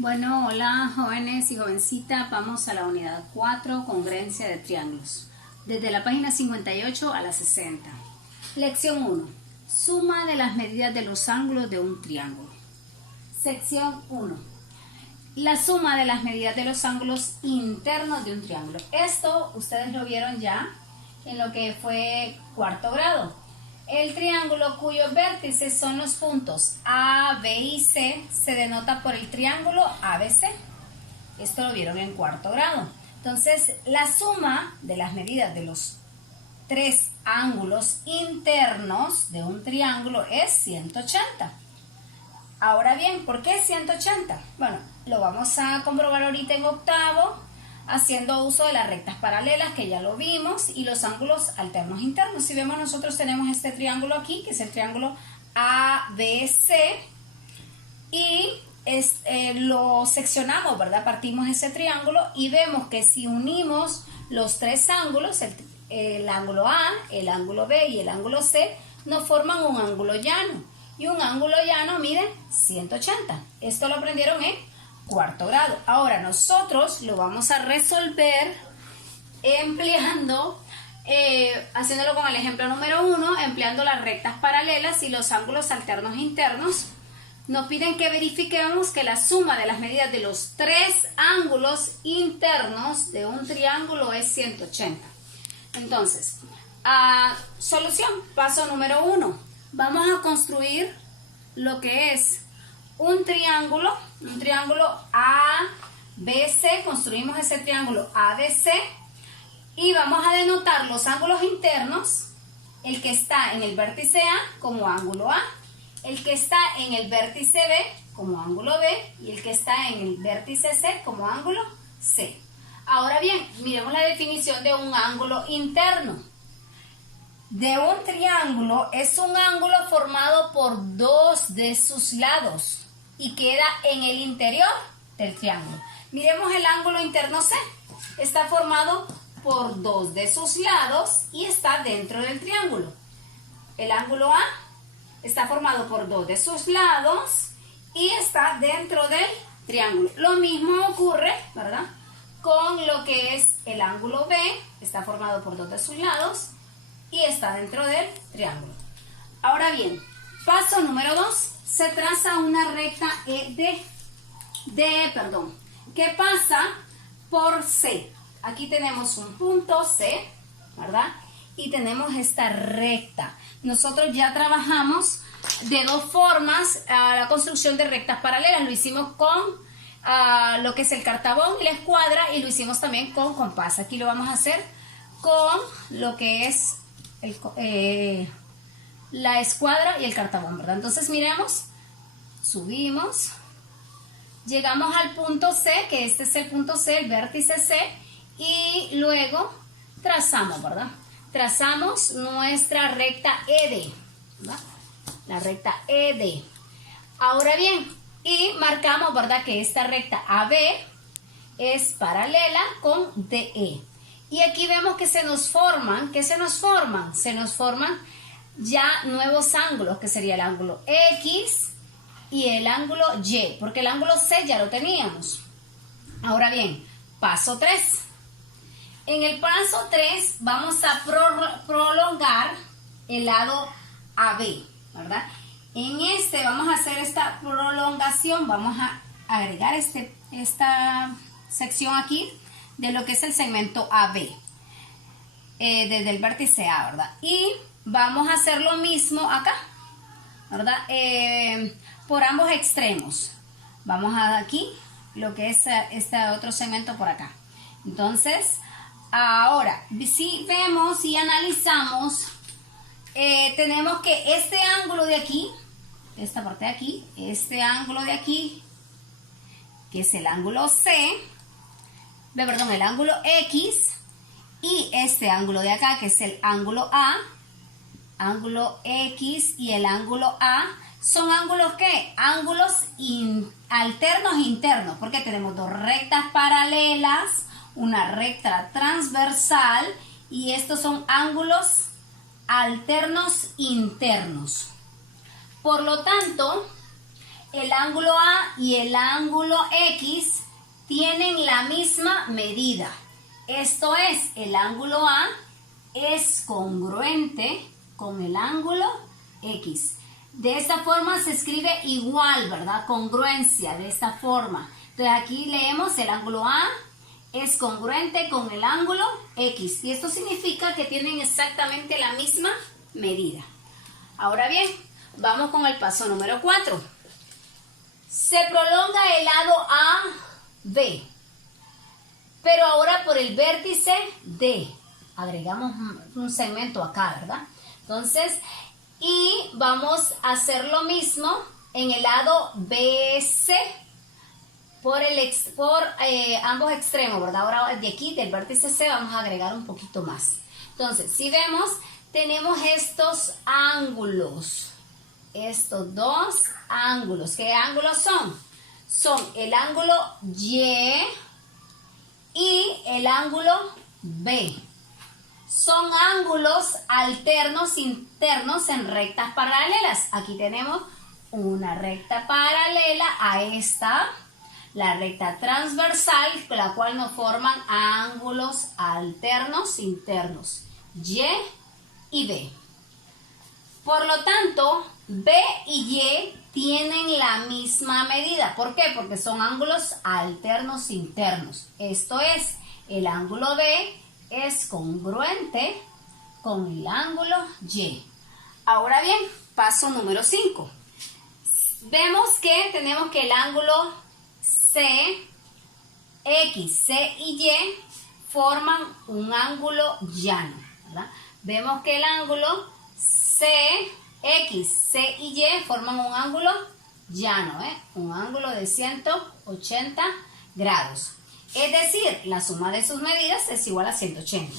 Bueno, hola jóvenes y jovencitas, vamos a la unidad 4, congruencia de triángulos, desde la página 58 a la 60. Lección 1, suma de las medidas de los ángulos de un triángulo. Sección 1, la suma de las medidas de los ángulos internos de un triángulo. Esto ustedes lo vieron ya en lo que fue cuarto grado. El triángulo cuyos vértices son los puntos A, B y C se denota por el triángulo ABC. Esto lo vieron en cuarto grado. Entonces, la suma de las medidas de los tres ángulos internos de un triángulo es 180. Ahora bien, ¿por qué 180? Bueno, lo vamos a comprobar ahorita en octavo, haciendo uso de las rectas paralelas, que ya lo vimos, y los ángulos alternos internos. Si vemos, nosotros tenemos este triángulo aquí, que es el triángulo ABC, y lo seccionamos, ¿verdad? Partimos ese triángulo y vemos que si unimos los tres ángulos, el ángulo A, el ángulo B y el ángulo C, nos forman un ángulo llano. Y un ángulo llano mide 180. Esto lo aprendieron en cuarto grado. Ahora nosotros lo vamos a resolver empleando, haciéndolo con el ejemplo número 1, empleando las rectas paralelas y los ángulos alternos internos. Nos piden que verifiquemos que la suma de las medidas de los tres ángulos internos de un triángulo es 180. Entonces, solución, paso número 1. Vamos a construir lo que es un triángulo ABC, construimos ese triángulo ABC y vamos a denotar los ángulos internos, el que está en el vértice A como ángulo A, el que está en el vértice B como ángulo B y el que está en el vértice C como ángulo C. Ahora bien, miremos la definición de un ángulo interno. De un triángulo es un ángulo formado por dos de sus lados y queda en el interior del triángulo. Miremos el ángulo interno C. Está formado por dos de sus lados y está dentro del triángulo. El ángulo A está formado por dos de sus lados y está dentro del triángulo. Lo mismo ocurre, ¿verdad?, con lo que es el ángulo B. Está formado por dos de sus lados y está dentro del triángulo. Ahora bien, paso número 2. Se traza una recta que pasa por C. Aquí tenemos un punto C, ¿verdad? Y tenemos esta recta. Nosotros ya trabajamos de dos formas la construcción de rectas paralelas. Lo hicimos con lo que es el cartabón y la escuadra, y lo hicimos también con compás. Aquí lo vamos a hacer con lo que es la escuadra y el cartabón, ¿verdad? Entonces miremos, subimos, llegamos al punto C, que este es el punto C, el vértice C, y luego trazamos, ¿verdad? Trazamos nuestra recta ED, ¿verdad? La recta ED. Ahora bien, y marcamos, ¿verdad?, que esta recta AB es paralela con DE. Y aquí vemos que se nos forman, ¿qué se nos forman? Se nos forman ya nuevos ángulos, que sería el ángulo X y el ángulo Y, porque el ángulo C ya lo teníamos. Ahora bien, paso 3. En el paso 3 vamos a prolongar el lado AB, ¿verdad? En este vamos a hacer esta prolongación, vamos a agregar esta sección aquí de lo que es el segmento AB, desde el vértice A, ¿verdad? Y vamos a hacer lo mismo acá, ¿verdad? Por ambos extremos. Vamos a aquí, lo que es este otro segmento por acá. Entonces, ahora, si vemos y analizamos, tenemos que este ángulo de aquí, esta parte de aquí, este ángulo de aquí, que es el ángulo C, el ángulo X, y este ángulo de acá, que es el ángulo A, ángulo X y el ángulo A, son ángulos ¿qué? Ángulos alternos internos, porque tenemos dos rectas paralelas, una recta transversal, y estos son ángulos alternos internos. Por lo tanto, el ángulo A y el ángulo X tienen la misma medida. Esto es, el ángulo A es congruente con el ángulo X. De esta forma se escribe igual, ¿verdad? Congruencia, de esta forma. Entonces aquí leemos el ángulo A es congruente con el ángulo X. Y esto significa que tienen exactamente la misma medida. Ahora bien, vamos con el paso número 4. Se prolonga el lado AB, pero ahora por el vértice D. Agregamos un segmento acá, ¿verdad? Entonces, y vamos a hacer lo mismo en el lado BC por ambos extremos, ¿verdad? Ahora de aquí, del vértice C, vamos a agregar un poquito más. Entonces, si vemos, tenemos estos ángulos. Estos dos ángulos. ¿Qué ángulos son? Son el ángulo Y y el ángulo B. Son ángulos alternos internos en rectas paralelas. Aquí tenemos una recta paralela a esta, la recta transversal, la cual nos forman ángulos alternos internos, Y B. Por lo tanto, B y Y tienen la misma medida. ¿Por qué? Porque son ángulos alternos internos. Esto es, el ángulo B es congruente con el ángulo Y. Ahora bien, paso número 5. Vemos que tenemos que el ángulo C, X, C y Y forman un ángulo llano, ¿verdad? Vemos que el ángulo C, X, C y Y forman un ángulo llano, un ángulo de 180 grados. Es decir, la suma de sus medidas es igual a 180.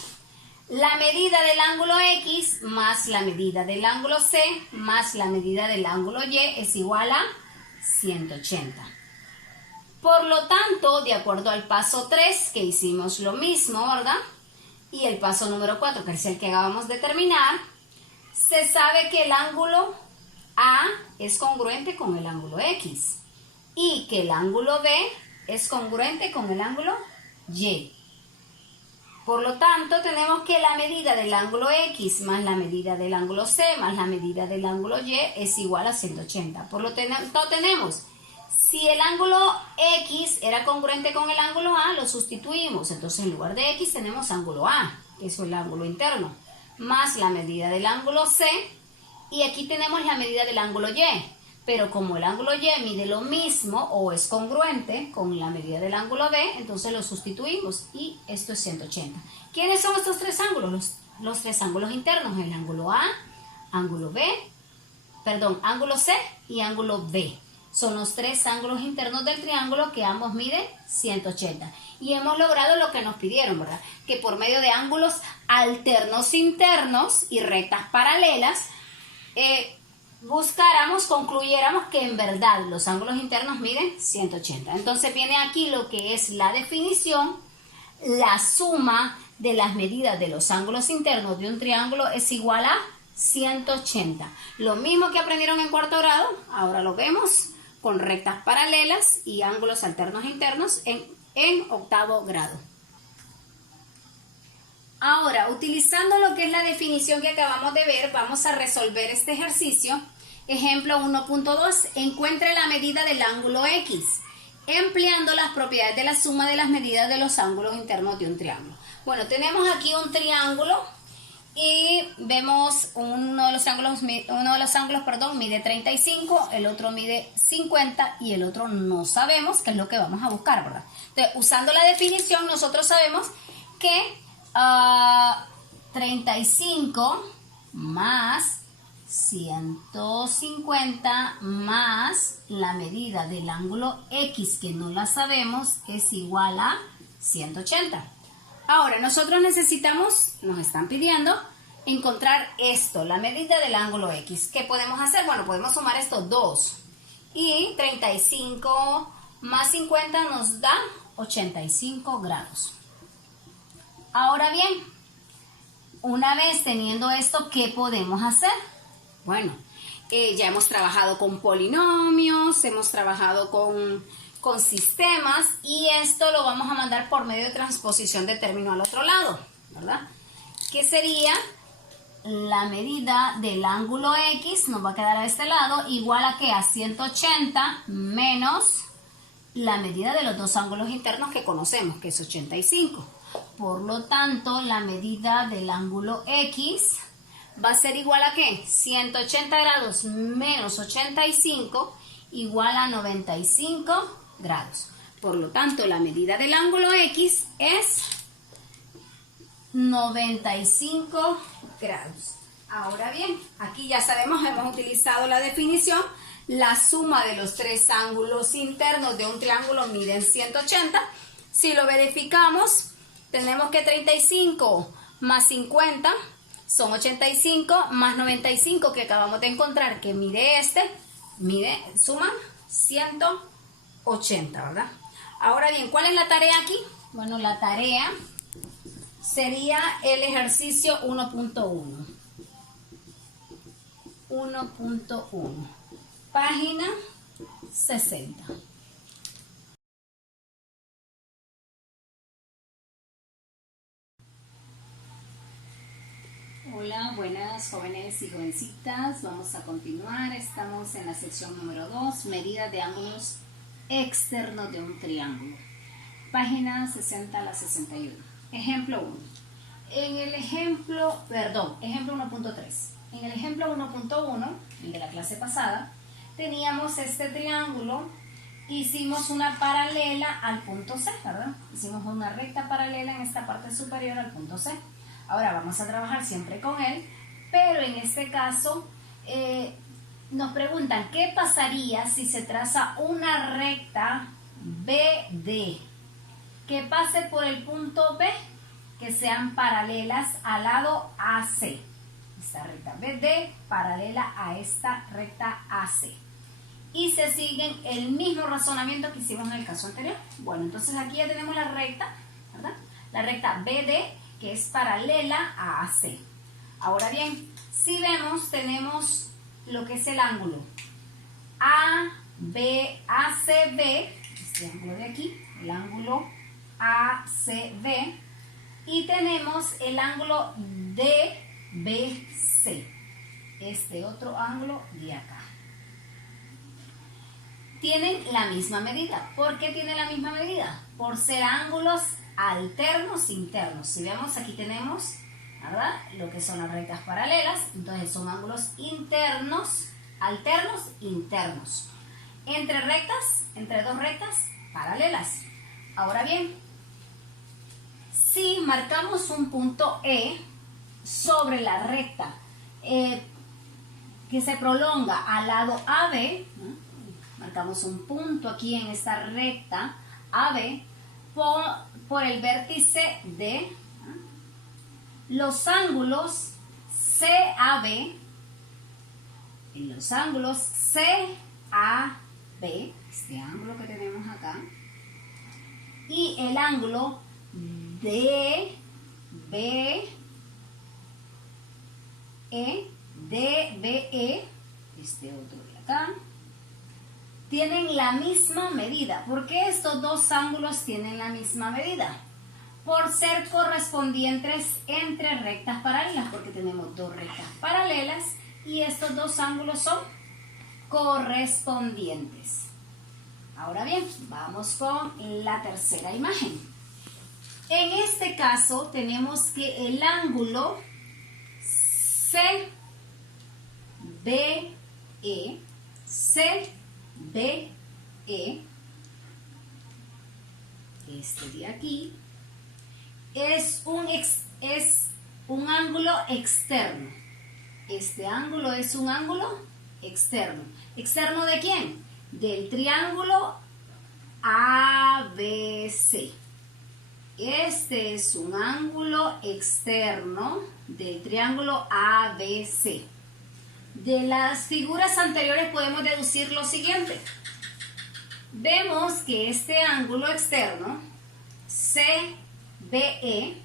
La medida del ángulo X más la medida del ángulo C más la medida del ángulo Y es igual a 180. Por lo tanto, de acuerdo al paso 3, que hicimos lo mismo, ¿verdad? Y el paso número 4, que es el que acabamos de terminar, se sabe que el ángulo A es congruente con el ángulo X y que el ángulo B es congruente con el ángulo Y. Por lo tanto, tenemos que la medida del ángulo X más la medida del ángulo C más la medida del ángulo Y es igual a 180. Por lo tanto, tenemos, si el ángulo X era congruente con el ángulo A, lo sustituimos. Entonces, en lugar de X tenemos ángulo A, que es el ángulo interno, más la medida del ángulo C, y aquí tenemos la medida del ángulo Y. Pero como el ángulo Y mide lo mismo o es congruente con la medida del ángulo B, entonces lo sustituimos y esto es 180. ¿Quiénes son estos tres ángulos? Los tres ángulos internos, el ángulo A, ángulo C y ángulo B. Son los tres ángulos internos del triángulo que ambos miden 180. Y hemos logrado lo que nos pidieron, ¿verdad? Que por medio de ángulos alternos internos y rectas paralelas, concluyéramos que en verdad los ángulos internos miden 180. Entonces viene aquí lo que es la definición. La suma de las medidas de los ángulos internos de un triángulo es igual a 180. Lo mismo que aprendieron en cuarto grado, ahora lo vemos con rectas paralelas y ángulos alternos internos en octavo grado. Ahora, utilizando lo que es la definición que acabamos de ver, vamos a resolver este ejercicio. Ejemplo 1.2. Encuentre la medida del ángulo X, empleando las propiedades de la suma de las medidas de los ángulos internos de un triángulo. Bueno, tenemos aquí un triángulo y vemos uno de los ángulos mide 35, el otro mide 50 y el otro no sabemos qué es lo que vamos a buscar, ¿verdad? Entonces, usando la definición, nosotros sabemos que 35 más 150 más la medida del ángulo X, que no la sabemos, es igual a 180. Ahora, nosotros nos están pidiendo encontrar esto, la medida del ángulo X. ¿Qué podemos hacer? Bueno, podemos sumar estos dos. Y 35 más 50 nos da 85 grados. Ahora bien, una vez teniendo esto, ¿qué podemos hacer? Bueno, Ya hemos trabajado con polinomios, hemos trabajado con sistemas y esto lo vamos a mandar por medio de transposición de término al otro lado, ¿verdad? Que sería la medida del ángulo X, nos va a quedar a este lado, igual a que a 180 menos la medida de los dos ángulos internos que conocemos, que es 85. Por lo tanto, la medida del ángulo X va a ser igual a ¿qué? 180 grados menos 85 igual a 95 grados. Por lo tanto, la medida del ángulo X es 95 grados. Ahora bien, aquí ya sabemos, hemos utilizado la definición, la suma de los tres ángulos internos de un triángulo miden 180. Si lo verificamos, tenemos que 35 más 50 son 85, más 95 que acabamos de encontrar que mide suman 180, ¿verdad? Ahora bien, ¿cuál es la tarea aquí? Bueno, la tarea sería el ejercicio 1.1. 1.1, página 60. Hola, buenas jóvenes y jovencitas. Vamos a continuar. Estamos en la sección número 2, medidas de ángulos externos de un triángulo. Página 60 a la 61. Ejemplo 1. Ejemplo 1.3. En el ejemplo 1.1, el de la clase pasada, teníamos este triángulo, hicimos una paralela al punto C, ¿verdad? Hicimos una recta paralela en esta parte superior al punto C. Ahora vamos a trabajar siempre con él, pero en este caso nos preguntan ¿qué pasaría si se traza una recta BD que pase por el punto B, que sean paralelas al lado AC? Esta recta BD paralela a esta recta AC. Y se siguen el mismo razonamiento que hicimos en el caso anterior. Bueno, entonces aquí ya tenemos la recta, ¿verdad? La recta BD, que es paralela a AC. Ahora bien, si vemos, tenemos lo que es el ángulo ACB, este ángulo de aquí, el ángulo ACB, y tenemos el ángulo DBC, este otro ángulo de acá. Tienen la misma medida. ¿Por qué tienen la misma medida? Por ser ángulos alternos internos. Si vemos, aquí tenemos, ¿verdad?, lo que son las rectas paralelas. Entonces son ángulos internos, alternos, internos. Entre dos rectas paralelas. Ahora bien, si marcamos un punto E sobre la recta que se prolonga al lado AB, ¿no?, marcamos un punto aquí en esta recta AB por el vértice D, ¿no?, los ángulos CAB, en los ángulos CAB, este ángulo que tenemos acá, y el ángulo DBE, este otro de acá, tienen la misma medida. ¿Por qué estos dos ángulos tienen la misma medida? Por ser correspondientes entre rectas paralelas, porque tenemos dos rectas paralelas y estos dos ángulos son correspondientes. Ahora bien, vamos con la tercera imagen. En este caso tenemos que el ángulo CBE, este de aquí, es un ángulo externo. Este ángulo es un ángulo externo. ¿Externo de quién? Del triángulo ABC. Este es un ángulo externo del triángulo ABC. De las figuras anteriores podemos deducir lo siguiente. Vemos que este ángulo externo, CBE,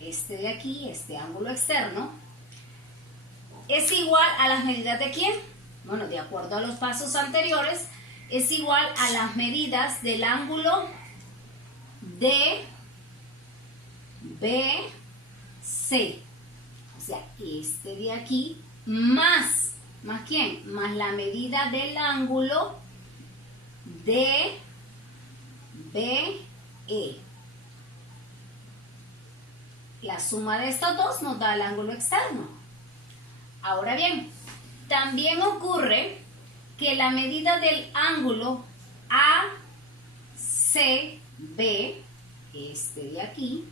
este de aquí, este ángulo externo, es igual a las medidas de ¿quién? bueno, de acuerdo a los pasos anteriores, es igual a las medidas del ángulo DBC. O sea, este de aquí ¿más quién? Más la medida del ángulo DBE. La suma de estos dos nos da el ángulo externo. Ahora bien, también ocurre que la medida del ángulo ACB, este de aquí,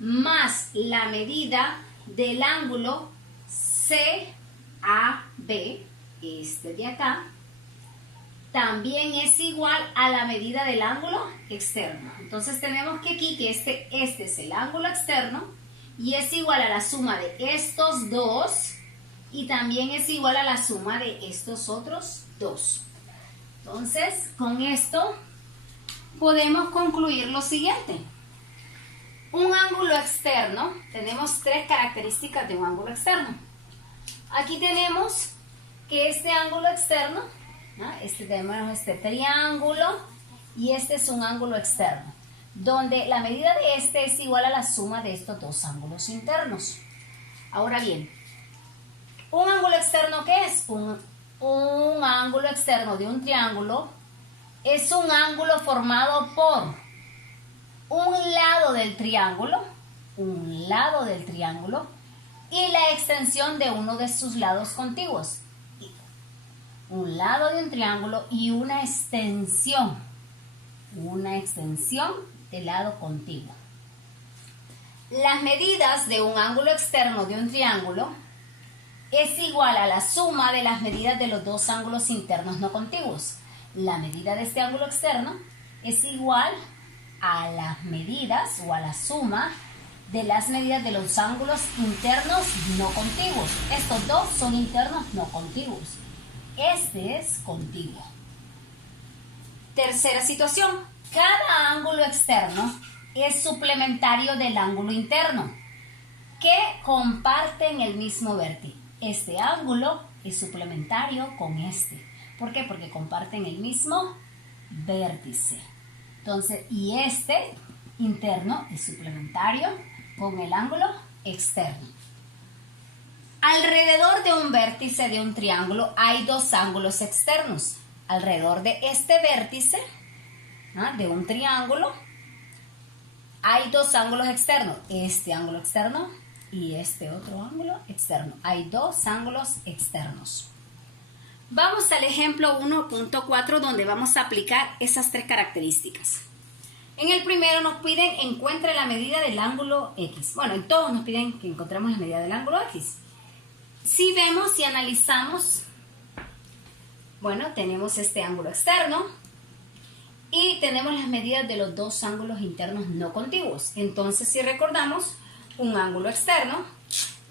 más la medida del ángulo CAB, este de acá, también es igual a la medida del ángulo externo. Entonces tenemos que aquí que este es el ángulo externo y es igual a la suma de estos dos y también es igual a la suma de estos otros dos. Entonces, con esto podemos concluir lo siguiente. Un ángulo externo, tenemos tres características de un ángulo externo. Aquí tenemos que este ángulo externo, ¿no? Tenemos este triángulo y este es un ángulo externo, donde la medida de este es igual a la suma de estos dos ángulos internos. Ahora bien, ¿un ángulo externo qué es? Un ángulo externo de un triángulo es un ángulo formado por un lado del triángulo y la extensión de uno de sus lados contiguos. Un lado de un triángulo y una extensión del lado contiguo. Las medidas de un ángulo externo de un triángulo es igual a la suma de las medidas de los dos ángulos internos no contiguos. La medida de este ángulo externo es igual a las medidas o a la suma de las medidas de los ángulos internos no contiguos. Estos dos son internos no contiguos. Este es contiguo. Tercera situación. Cada ángulo externo es suplementario del ángulo interno, que comparten el mismo vértice. Este ángulo es suplementario con este. ¿Por qué? Porque comparten el mismo vértice. Entonces, y este interno es suplementario con el ángulo externo. Alrededor de un vértice de un triángulo hay dos ángulos externos. Alrededor de este vértice de un triángulo hay dos ángulos externos. Este ángulo externo y este otro ángulo externo. Hay dos ángulos externos. Vamos al ejemplo 1.4 donde vamos a aplicar esas tres características. En el primero nos piden encuentre la medida del ángulo X. Bueno, en todos nos piden que encontremos la medida del ángulo X. Si vemos y analizamos, bueno, tenemos este ángulo externo y tenemos las medidas de los dos ángulos internos no contiguos. Entonces, si recordamos, un ángulo externo,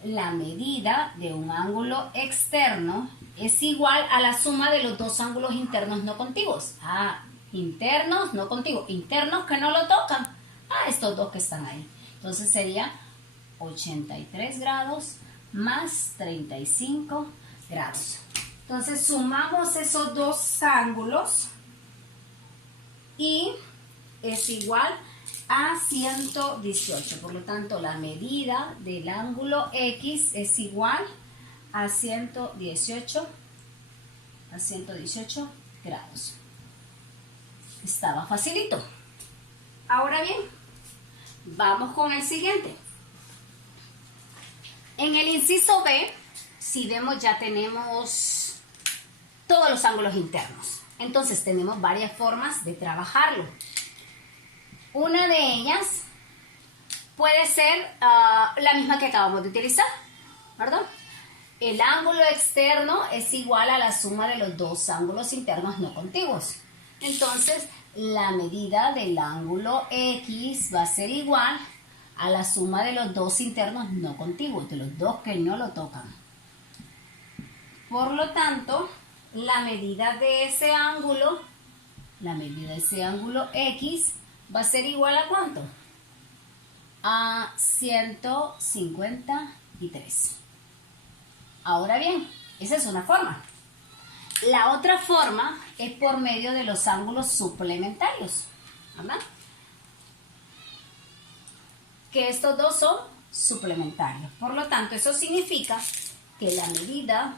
la medida de un ángulo externo es igual a la suma de los dos ángulos internos no contiguos. Internos no contiguos. Internos que no lo tocan. Estos dos que están ahí. Entonces sería 83 grados más 35 grados. Entonces sumamos esos dos ángulos y es igual a 118. Por lo tanto, la medida del ángulo X es igual a 118 grados. Estaba facilito. Ahora bien, vamos con el siguiente. En el inciso B, si vemos, ya tenemos todos los ángulos internos. Entonces, tenemos varias formas de trabajarlo. Una de ellas puede ser la misma que acabamos de utilizar, ¿verdad? El ángulo externo es igual a la suma de los dos ángulos internos no contiguos. Entonces, la medida del ángulo X va a ser igual a la suma de los dos internos no contiguos, de los dos que no lo tocan. Por lo tanto, la medida de ese ángulo X va a ser igual a ¿cuánto? A 153. Ahora bien, esa es una forma. La otra forma es por medio de los ángulos suplementarios, ¿verdad? Que estos dos son suplementarios. Por lo tanto, eso significa que la medida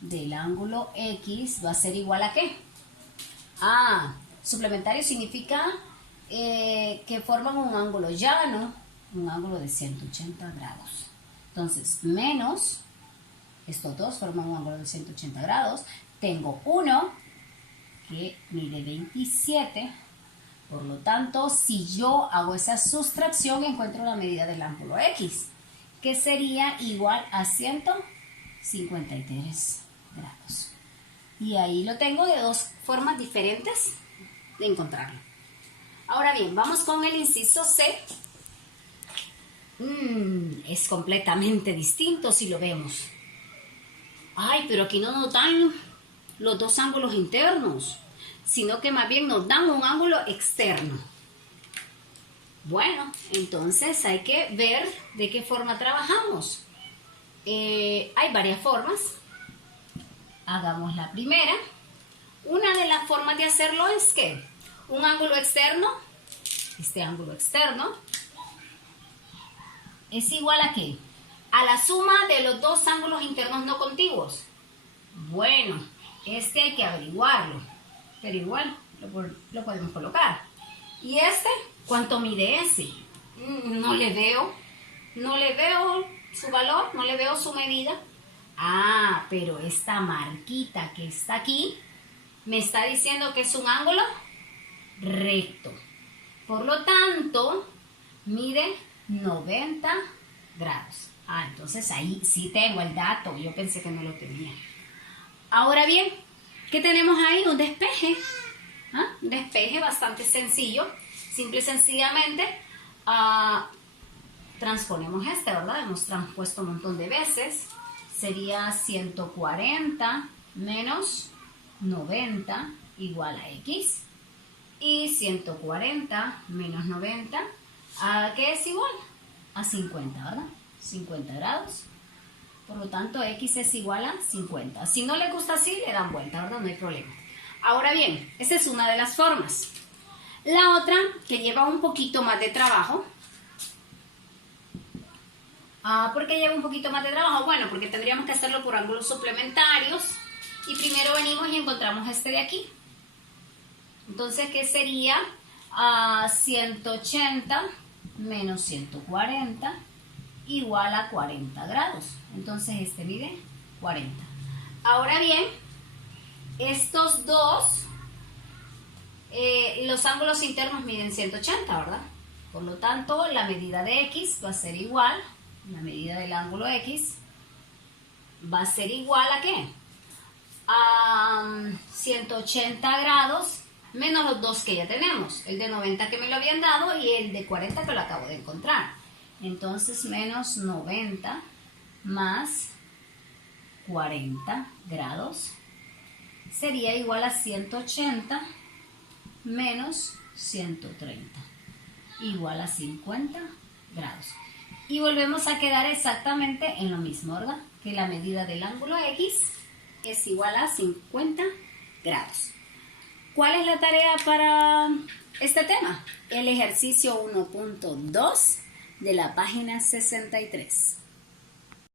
del ángulo X va a ser igual a ¿qué? Suplementario significa que forman un ángulo llano, un ángulo de 180 grados. Entonces, menos, estos dos forman un ángulo de 180 grados. Tengo uno que mide 27. Por lo tanto, si yo hago esa sustracción, encuentro la medida del ángulo X, que sería igual a 153 grados. Y ahí lo tengo de dos formas diferentes de encontrarlo. Ahora bien, vamos con el inciso C. Es completamente distinto si lo vemos. Ay, pero aquí no nos dan los dos ángulos internos, sino que más bien nos dan un ángulo externo. Bueno, entonces hay que ver de qué forma trabajamos. Hay varias formas. Hagamos la primera. Una de las formas de hacerlo es que un ángulo externo, este ángulo externo, es igual a ¿qué? A la suma de los dos ángulos internos no contiguos. Bueno, este hay que averiguarlo, pero igual lo podemos colocar. ¿Y este? ¿Cuánto mide ese? No le veo su valor, no le veo su medida. Pero esta marquita que está aquí me está diciendo que es un ángulo recto. Por lo tanto, mide 90 grados. Entonces ahí sí tengo el dato. Yo pensé que no lo tenía. Ahora bien, ¿qué tenemos ahí? Un despeje. Un despeje bastante sencillo. Simple y sencillamente transponemos ¿verdad? Hemos transpuesto un montón de veces. Sería 140 menos 90 igual a X. Y 140 menos 90, ¿a qué es igual? A 50, ¿verdad? 50 grados. Por lo tanto, X es igual a 50. Si no le gusta así, le dan vuelta, ¿verdad? No hay problema. Ahora bien, esa es una de las formas. La otra, que lleva un poquito más de trabajo. ¿Por qué lleva un poquito más de trabajo? Bueno, porque tendríamos que hacerlo por ángulos suplementarios. Y primero venimos y encontramos este de aquí. Entonces, ¿qué sería? 180 menos 140 igual a 40 grados. Entonces, este mide 40. Ahora bien, estos dos, los ángulos internos miden 180, ¿verdad? Por lo tanto, la medida de X va a ser igual, la medida del ángulo X va a ser igual a ¿qué? A 180 grados menos los dos que ya tenemos, el de 90 que me lo habían dado y el de 40 que lo acabo de encontrar. Entonces menos 90 más 40 grados sería igual a 180 menos 130 igual a 50 grados. Y volvemos a quedar exactamente en lo mismo, ¿verdad? Que la medida del ángulo X es igual a 50 grados. ¿Cuál es la tarea para este tema? El ejercicio 1.2 de la página 63.